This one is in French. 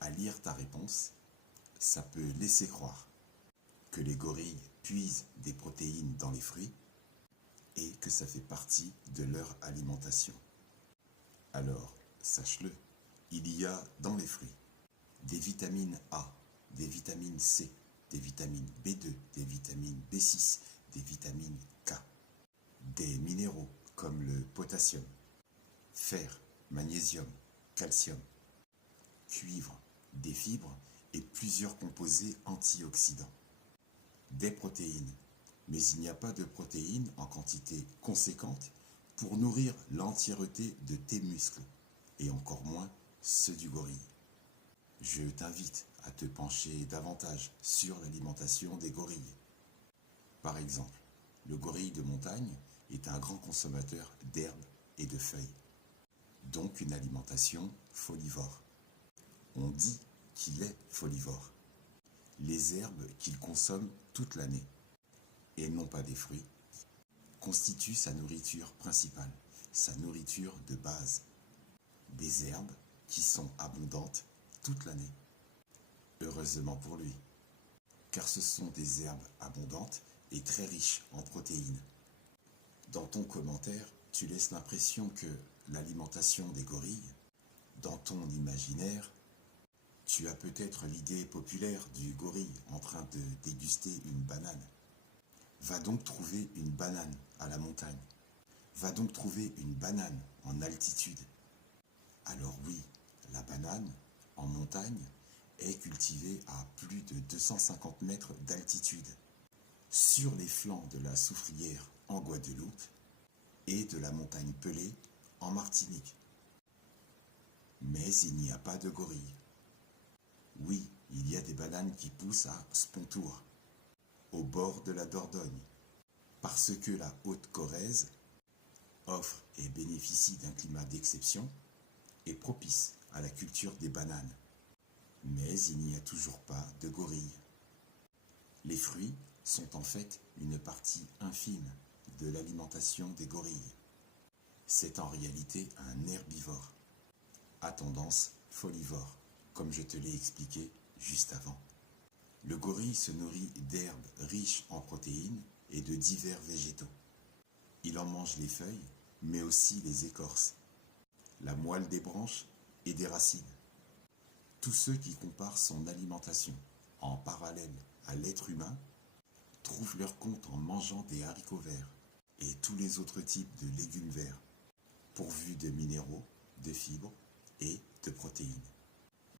À lire ta réponse, ça peut laisser croire que les gorilles puisent des protéines dans les fruits et que ça fait partie de leur alimentation. Alors, sache-le, il y a dans les fruits des vitamines A, des vitamines C, des vitamines B2, des vitamines B6, des vitamines K, des minéraux comme le potassium, fer, magnésium, calcium, cuivre, des fibres et plusieurs composés antioxydants. Des protéines, mais il n'y a pas de protéines en quantité conséquente pour nourrir l'entièreté de tes muscles, et encore moins ceux du gorille. Je t'invite à te pencher davantage sur l'alimentation des gorilles. Par exemple, le gorille de montagne est un grand consommateur d'herbes et de feuilles, donc une alimentation folivore. On dit qu'il est folivore. Les herbes qu'il consomme toute l'année, et non pas des fruits, constituent sa nourriture principale, sa nourriture de base. Des herbes qui sont abondantes toute l'année. Heureusement pour lui, car ce sont des herbes abondantes et très riches en protéines. Dans ton commentaire, tu laisses l'impression que l'alimentation des gorilles, dans ton imaginaire, tu as peut-être l'idée populaire du gorille en train de déguster une banane. Va donc trouver une banane à la montagne. Va donc trouver une banane en altitude. Alors oui, la banane, en montagne, est cultivée à plus de 250 mètres d'altitude, sur les flancs de la Soufrière en Guadeloupe et de la montagne Pelée en Martinique. Mais il n'y a pas de gorille. Oui, il y a des bananes qui poussent à Spontour, au bord de la Dordogne, parce que la Haute-Corrèze offre et bénéficie d'un climat d'exception et propice à la culture des bananes. Mais il n'y a toujours pas de gorilles. Les fruits sont en fait une partie infime de l'alimentation des gorilles. C'est en réalité un herbivore, à tendance folivore, comme je te l'ai expliqué juste avant. Le gorille se nourrit d'herbes riches en protéines et de divers végétaux. Il en mange les feuilles, mais aussi les écorces, la moelle des branches et des racines. Tous ceux qui comparent son alimentation en parallèle à l'être humain trouvent leur compte en mangeant des haricots verts et tous les autres types de légumes verts, pourvus de minéraux, de fibres et de protéines.